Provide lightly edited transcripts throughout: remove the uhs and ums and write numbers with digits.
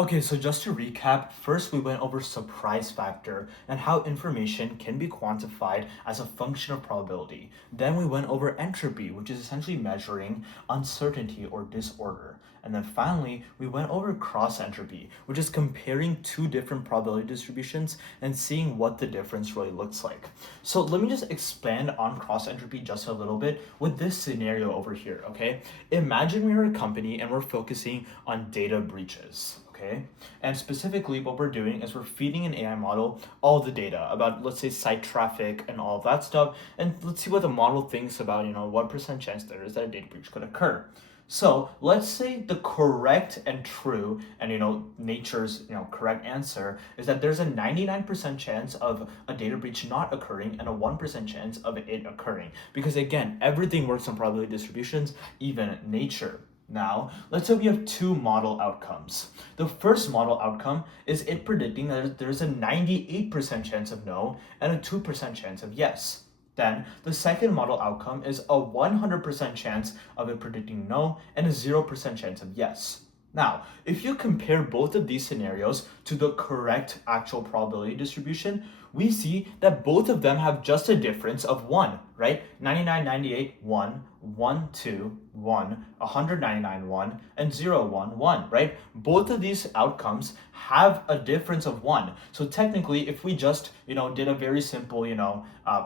Okay, so just to recap, first we went over surprise factor and how information can be quantified as a function of probability. Then we went over entropy, which is essentially measuring uncertainty or disorder. And then finally, we went over cross entropy, which is comparing two different probability distributions and seeing what the difference really looks like. So let me just expand on cross entropy just a little bit with this scenario over here, okay? Imagine we're a company and we're focusing on data breaches. Okay, and specifically what we're doing is we're feeding an AI model all the data about, let's say, site traffic and all of that stuff, and let's see what the model thinks about, what percent chance there is that a data breach could occur. So let's say the correct and true and nature's correct answer is that there's a 99% chance of a data breach not occurring and a 1% chance of it occurring, because again, everything works on probability distributions, even nature. Now, let's say we have two model outcomes. The first model outcome is it predicting that there's a 98% chance of no and a 2% chance of yes. Then, the second model outcome is a 100% chance of it predicting no and a 0% chance of yes. Now, if you compare both of these scenarios to the correct actual probability distribution, we see that both of them have just a difference of 1, right? 99, 98, 1, 1, 2, 1, 199, 1, and 0, 1, 1, right? Both of these outcomes have a difference of 1. So technically, if we just, did a very simple,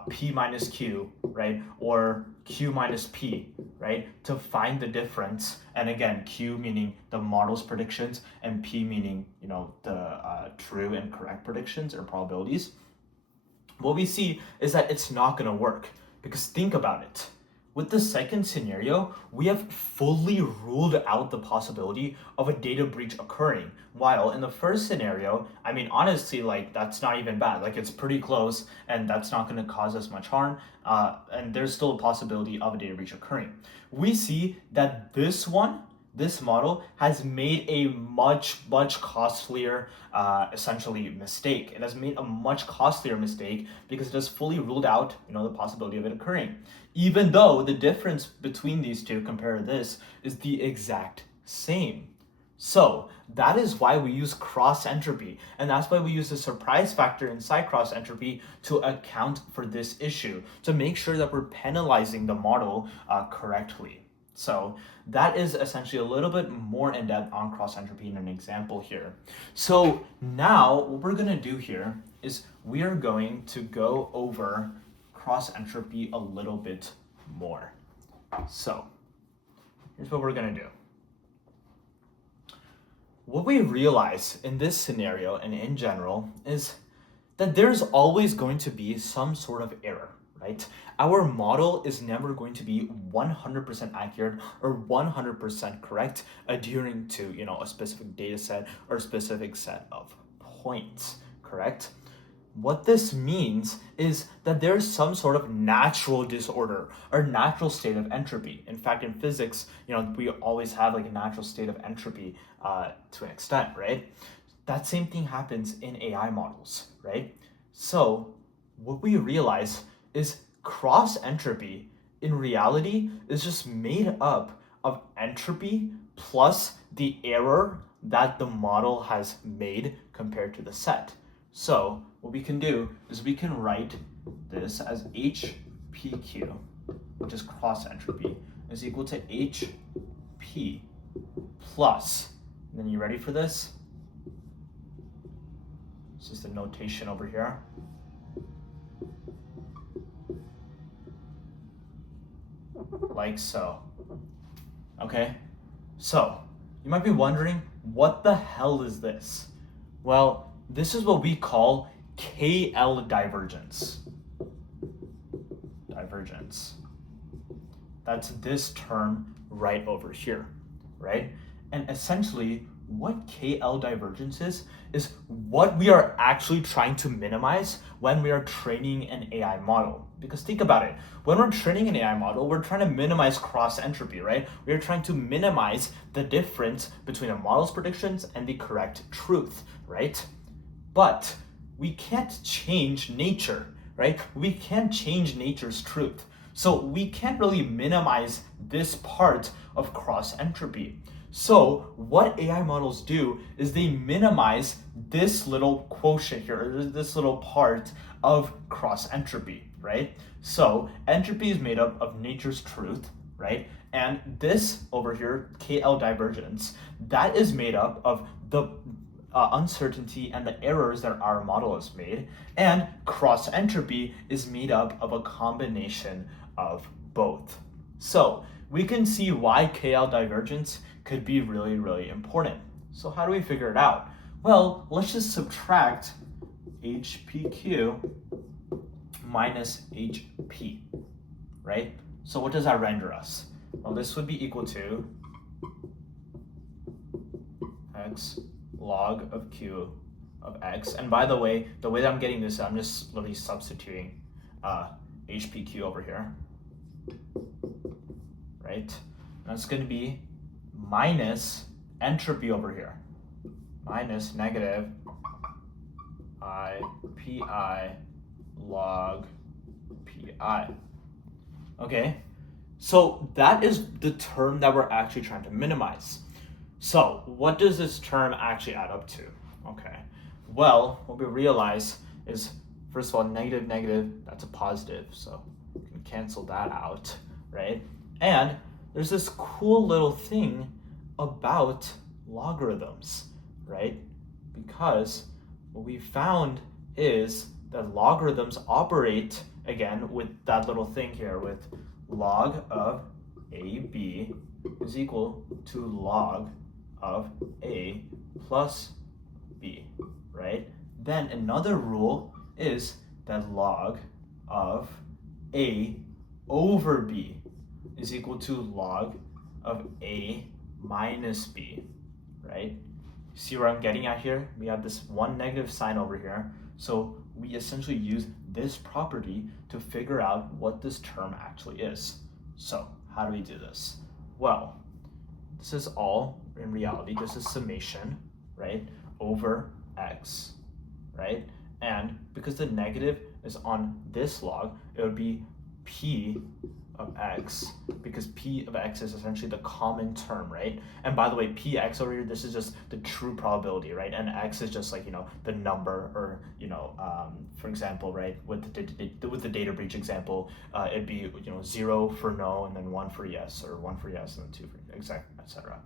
P minus Q, right? Or Q minus P, right? To find the difference. And again, Q meaning the model's predictions and P meaning, the true and correct predictions or probabilities. What we see is that it's not going to work, because think about it. With the second scenario, we have fully ruled out the possibility of a data breach occurring. While in the first scenario, honestly, that's not even bad. It's pretty close and that's not going to cause us much harm. And there's still a possibility of a data breach occurring. We see that this model has made a much costlier essentially mistake. It has made a much costlier mistake because it has fully ruled out the possibility of it occurring, even though the difference between these two compared to this is the exact same. So that is why we use cross entropy, and that's why we use the surprise factor inside cross entropy to account for this issue, to make sure that we're penalizing the model correctly. So that is essentially a little bit more in depth on cross entropy in an example here. So now what we're going to do here is we are going to go over cross entropy a little bit more. So here's what we're going to do. What we realize in this scenario and in general is that there's always going to be some sort of error. Right? Our model is never going to be 100% accurate or 100% correct, adhering to a specific data set or a specific set of points, correct? What this means is that there's some sort of natural disorder or natural state of entropy. In fact, in physics, we always have a natural state of entropy to an extent, right? That same thing happens in AI models, right? So what we realize is cross entropy in reality is just made up of entropy plus the error that the model has made compared to the set. So what we can do is we can write this as HPQ, which is cross entropy, is equal to HP plus, and then you ready for this? It's just a notation over here. Like so. Okay, so you might be wondering, what the hell is this? Well, this is what we call KL divergence. Divergence. That's this term right over here, right? And essentially, what KL divergence is what we are actually trying to minimize when we are training an AI model. Because think about it, when we're training an AI model, we're trying to minimize cross entropy, right? We're trying to minimize the difference between a model's predictions and the correct truth, right? But we can't change nature, right? We can't change nature's truth. So we can't really minimize this part of cross entropy. So what AI models do is they minimize this little quotient here, or this little part of cross entropy, right? So entropy is made up of nature's truth, right? And this over here, KL divergence, that is made up of the uncertainty and the errors that our model has made. And cross entropy is made up of a combination of both. So we can see why KL divergence could be really, really important. So how do we figure it out? Well, let's just subtract HPQ minus HP, right? So what does that render us? Well, this would be equal to x log of q of x. And by the way that I'm getting this, I'm just literally substituting HPQ over here, right? And that's going to be minus entropy over here, minus negative IPI log PI. Okay, so that is the term that we're actually trying to minimize. So what does this term actually add up to? Okay, well, what we realize is, first of all, negative, negative, that's a positive, so we can cancel that out, right? And there's this cool little thing about logarithms, right? Because what we found is that logarithms operate, again, with that little thing here, with log of AB is equal to log of A plus B, right? Then another rule is that log of A over B is equal to log of A minus B, right? See where I'm getting at here? We have this one negative sign over here. So we essentially use this property to figure out what this term actually is. So how do we do this? Well, this is all, in reality, this is summation, right, over x, right? And because the negative is on this log, it would be p of x, because p of x is essentially the common term, right? And by the way, px over here, this is just the true probability, right? And x is just like, the number, or, for example, right, with the data breach example, it'd be, 0 for no, and then 1 for yes, or 1 for yes, and then 2 for exact, etc.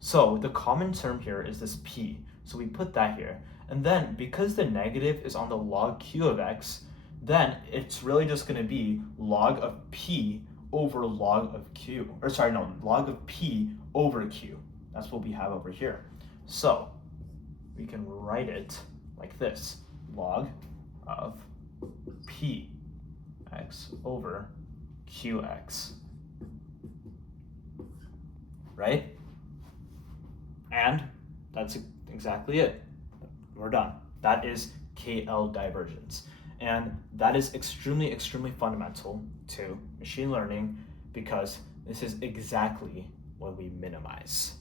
So the common term here is this p. So we put that here. And then because the negative is on the log q of x, then it's really just going to be log of p over log of q. Or sorry, no, log of p over q. That's what we have over here. So we can write it like this. Log of p x over qx. Right? And that's exactly it. We're done. That is KL divergence. And that is extremely, extremely fundamental to machine learning, because this is exactly what we minimize.